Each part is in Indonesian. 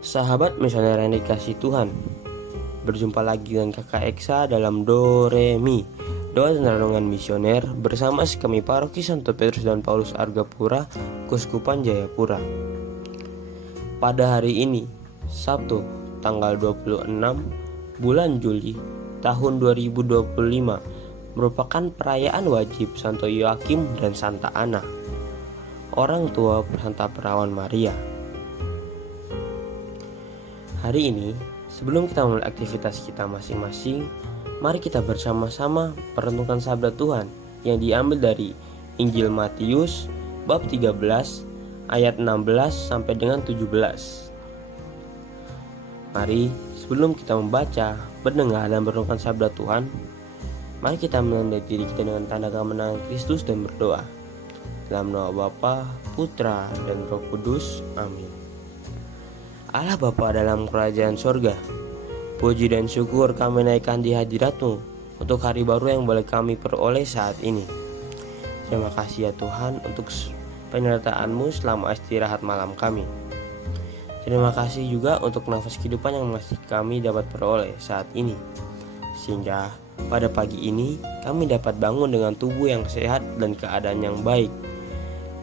Sahabat misioner yang dikasih Tuhan, berjumpa lagi dengan kakak Eksa dalam Do Re Mi, doa dan renungan misioner bersama kami Paroki Santo Petrus dan Paulus Argapura, Kuskupan Jayapura. Pada hari ini, Sabtu, tanggal 26 bulan Juli tahun 2025, merupakan perayaan wajib Santo Yoakim dan Santa Ana, orang tua Santa Perawan Maria. Hari ini, sebelum kita memulai aktivitas kita masing-masing, mari kita bersama-sama merenungkan sabda Tuhan yang diambil dari Injil Matius bab 13 ayat 16 sampai dengan 17. Mari sebelum kita membaca, mendengar dan merenungkan sabda Tuhan, mari kita menandai diri kita dengan tanda kemenangan Kristus dan berdoa. Dalam nama Bapa, Putra, dan Roh Kudus. Amin. Allah Bapa dalam kerajaan sorga, puji dan syukur kami naikkan di hadirat-Mu untuk hari baru yang boleh kami peroleh saat ini. Terima kasih ya Tuhan untuk penyertaan-Mu selama istirahat malam kami. Terima kasih juga untuk nafas kehidupan yang masih kami dapat peroleh saat ini, sehingga pada pagi ini kami dapat bangun dengan tubuh yang sehat dan keadaan yang baik,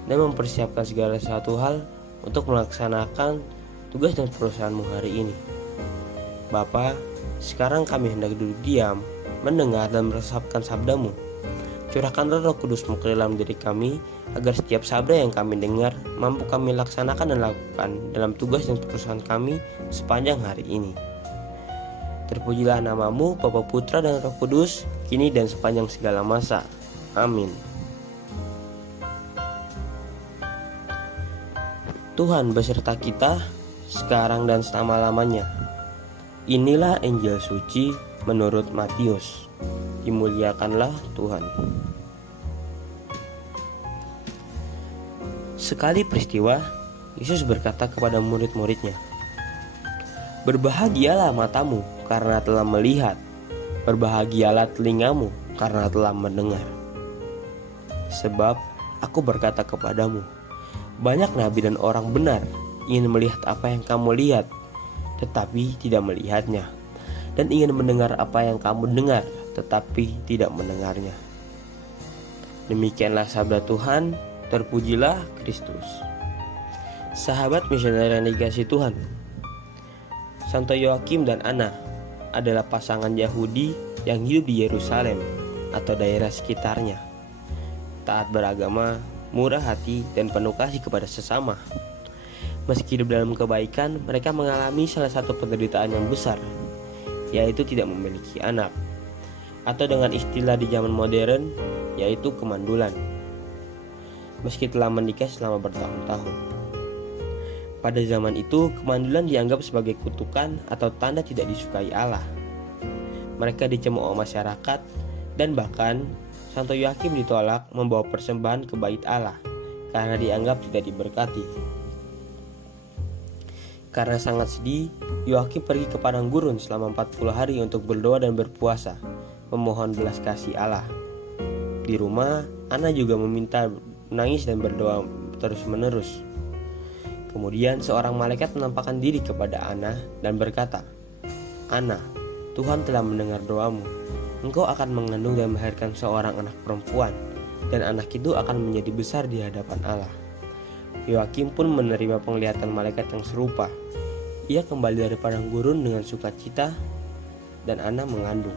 dan mempersiapkan segala satu hal untuk melaksanakan tugas dan perusahaan-Mu hari ini. Bapa, sekarang kami hendak duduk diam, mendengar dan meresapkan sabda-Mu. Curahkan Roh Kudus-Mu ke dalam diri kami, agar setiap sabda yang kami dengar mampu kami laksanakan dan lakukan dalam tugas dan perusahaan kami sepanjang hari ini. Terpujilah nama-Mu, Bapa, Putra, dan Roh Kudus, kini dan sepanjang segala masa. Amin. Tuhan beserta kita, sekarang dan selama-lamanya. Inilah Injil suci menurut Matius. Dimuliakanlah Tuhan. Sekali peristiwa, Yesus berkata kepada murid-muridnya, "Berbahagialah matamu karena telah melihat, berbahagialah telingamu karena telah mendengar. Sebab aku berkata kepadamu, banyak nabi dan orang benar ingin melihat apa yang kamu lihat, tetapi tidak melihatnya, dan ingin mendengar apa yang kamu dengar, tetapi tidak mendengarnya." Demikianlah sabda Tuhan. Terpujilah Kristus. Sahabat misioner yang dikasihi Tuhan, Santo Yoakim dan Ana adalah pasangan Yahudi yang hidup di Yerusalem atau daerah sekitarnya. Taat beragama, murah hati, dan penuh kasih kepada sesama. Meski hidup dalam kebaikan, mereka mengalami salah satu penderitaan yang besar, yaitu tidak memiliki anak, atau dengan istilah di zaman modern, yaitu kemandulan. Meski telah menikah selama bertahun-tahun, pada zaman itu kemandulan dianggap sebagai kutukan atau tanda tidak disukai Allah. Mereka dicemooh masyarakat, dan bahkan Santo Yoakim ditolak membawa persembahan ke bait Allah karena dianggap tidak diberkati. Karena sangat sedih, Yoakim pergi ke padang gurun selama 40 hari untuk berdoa dan berpuasa, memohon belas kasih Allah. Di rumah, Ana juga meminta, menangis dan berdoa terus-menerus. Kemudian seorang malaikat menampakkan diri kepada Ana dan berkata, "Ana, Tuhan telah mendengar doamu. Engkau akan mengandung dan melahirkan seorang anak perempuan, dan anak itu akan menjadi besar di hadapan Allah." Yoakim pun menerima penglihatan malaikat yang serupa. Ia kembali dari padang gurun dengan sukacita, dan Ana mengandung.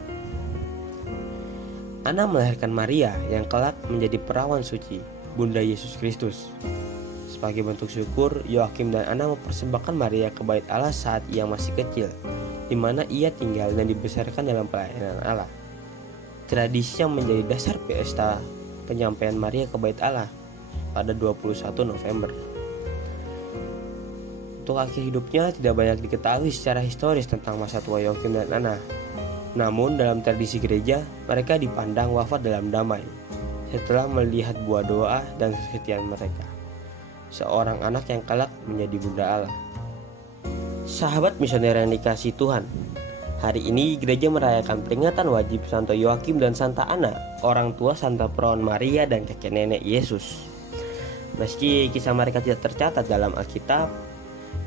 Ana melahirkan Maria yang kelak menjadi perawan suci, Bunda Yesus Kristus. Sebagai bentuk syukur, Yoakim dan Ana mempersembahkan Maria ke bait Allah saat ia masih kecil, di mana ia tinggal dan dibesarkan dalam pelayanan Allah. Tradisi yang menjadi dasar pesta penyampaian Maria ke bait Allah pada 21 November. Untuk akhir hidupnya tidak banyak diketahui secara historis tentang masa tua Yoakim dan Ana. Namun dalam tradisi gereja, mereka dipandang wafat dalam damai setelah melihat buah doa dan kesetiaan mereka, seorang anak yang kelak menjadi Bunda Allah. Sahabat misioner yang dikasihi Tuhan, hari ini gereja merayakan peringatan wajib Santo Yoakim dan Santa Ana, orang tua Santa Perawan Maria dan kakek nenek Yesus. Meski kisah mereka tidak tercatat dalam Alkitab,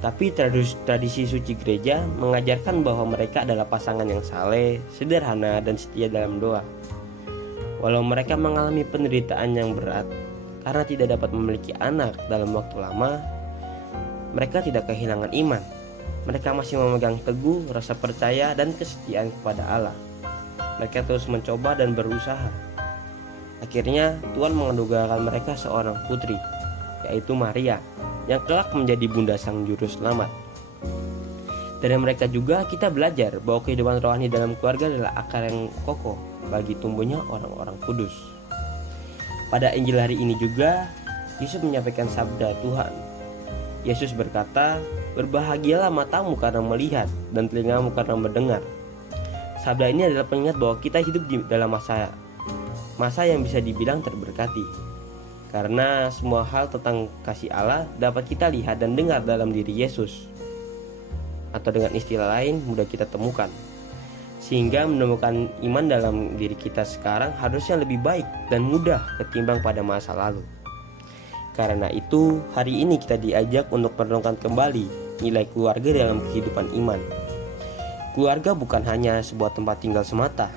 Tapi tradisi suci gereja mengajarkan bahwa mereka adalah pasangan yang saleh, sederhana, dan setia dalam doa. Walau mereka mengalami penderitaan yang berat karena tidak dapat memiliki anak dalam waktu lama, mereka tidak kehilangan iman. Mereka masih memegang teguh rasa percaya dan kesetiaan kepada Allah. Mereka terus mencoba dan berusaha. Akhirnya Tuhan menganugerahkan mereka seorang putri, yaitu Maria, yang kelak menjadi bunda sang juru selamat. Dari mereka juga kita belajar bahwa kehidupan rohani dalam keluarga adalah akar yang kokoh bagi tumbuhnya orang-orang kudus. Pada Injil hari ini juga Yesus menyampaikan sabda Tuhan. Yesus berkata, "Berbahagialah matamu karena melihat dan telingamu karena mendengar." Sabda ini adalah pengingat bahwa kita hidup dalam masa yang bisa dibilang terberkati, karena semua hal tentang kasih Allah dapat kita lihat dan dengar dalam diri Yesus, atau dengan istilah lain mudah kita temukan. Sehingga menemukan iman dalam diri kita sekarang harusnya lebih baik dan mudah ketimbang pada masa lalu. Karena itu, hari ini kita diajak untuk merenungkan kembali nilai keluarga dalam kehidupan iman. Keluarga bukan hanya sebuah tempat tinggal semata,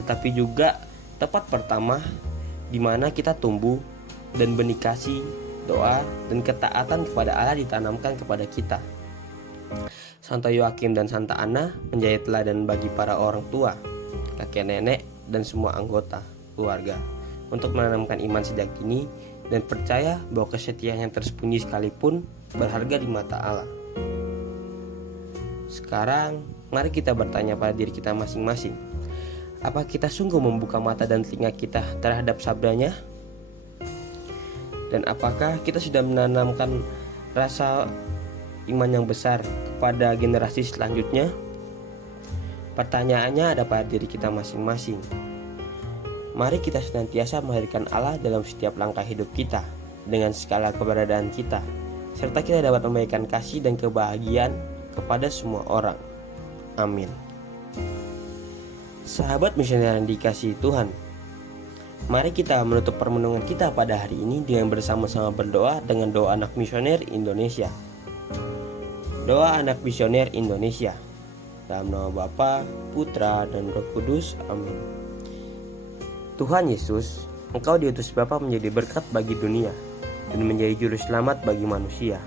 tetapi juga tempat pertama di mana kita tumbuh dan benih kasih, doa, dan ketaatan kepada Allah ditanamkan kepada kita. Santo Yoakim dan Santa Ana menjadi teladan bagi para orang tua, kakek nenek, dan semua anggota keluarga untuk menanamkan iman sejak dini dan percaya bahwa kesetiaan yang tersembunyi sekalipun berharga di mata Allah. Sekarang, mari kita bertanya pada diri kita masing-masing. Apa kita sungguh membuka mata dan telinga kita terhadap sabdanya? Dan apakah kita sudah menanamkan rasa iman yang besar kepada generasi selanjutnya? Pertanyaannya ada pada diri kita masing-masing. Mari kita senantiasa menghadirkan Allah dalam setiap langkah hidup kita dengan segala keberadaan kita, serta kita dapat memberikan kasih dan kebahagiaan kepada semua orang. Amin. Sahabat misioner yang dikasihi Tuhan, mari kita menutup permenungan kita pada hari ini dengan bersama-sama berdoa dengan doa anak misioner Indonesia. Doa anak misioner Indonesia. Dalam nama Bapa, Putra, dan Roh Kudus. Amin. Tuhan Yesus, Engkau diutus Bapa menjadi berkat bagi dunia dan menjadi juru selamat bagi manusia.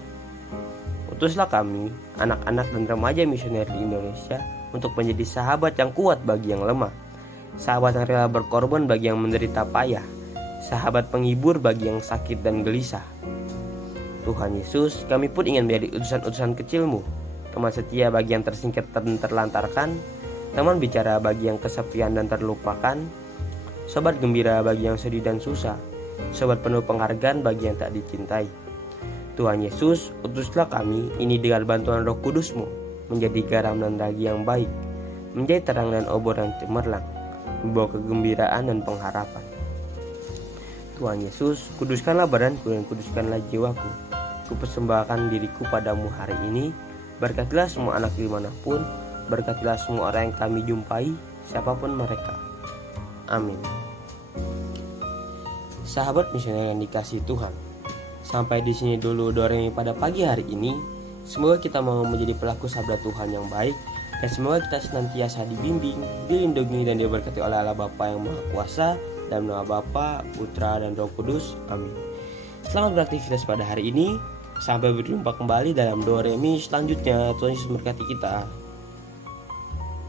Utuslah kami, anak-anak dan remaja misioner di Indonesia, untuk menjadi sahabat yang kuat bagi yang lemah, sahabat yang rela berkorban bagi yang menderita payah, sahabat penghibur bagi yang sakit dan gelisah. Tuhan Yesus, kami pun ingin menjadi utusan-utusan kecil-Mu, teman setia bagi yang tersingkir dan terlantarkan, teman bicara bagi yang kesepian dan terlupakan, sobat gembira bagi yang sedih dan susah, sobat penuh penghargaan bagi yang tak dicintai. Tuhan Yesus, utuslah kami ini dengan bantuan Roh Kudus-Mu, menjadi garam dan ragi yang baik, menjadi terang dan obor yang cemerlang, membawa kegembiraan dan pengharapan. Tuhan Yesus, kuduskanlah badanku dan kuduskanlah jiwaku. Kupersembahkan diriku padamu hari ini. Berkatilah semua anak dimanapun, berkatilah semua orang yang kami jumpai, siapapun mereka. Amin. Sahabat misioner yang dikasihi Tuhan, sampai di sini dulu Doremi pada pagi hari ini. Semoga kita mau menjadi pelaku sabda Tuhan yang baik, dan semoga kita senantiasa dibimbing, dilindungi, dan diberkati oleh Allah Bapa yang Maha Kuasa. Dalam nama Bapa, Putra, dan Roh Kudus. Amin. Selamat beraktivitas pada hari ini. Sampai berjumpa kembali dalam Doremi selanjutnya. Tuhan Yesus memberkati kita.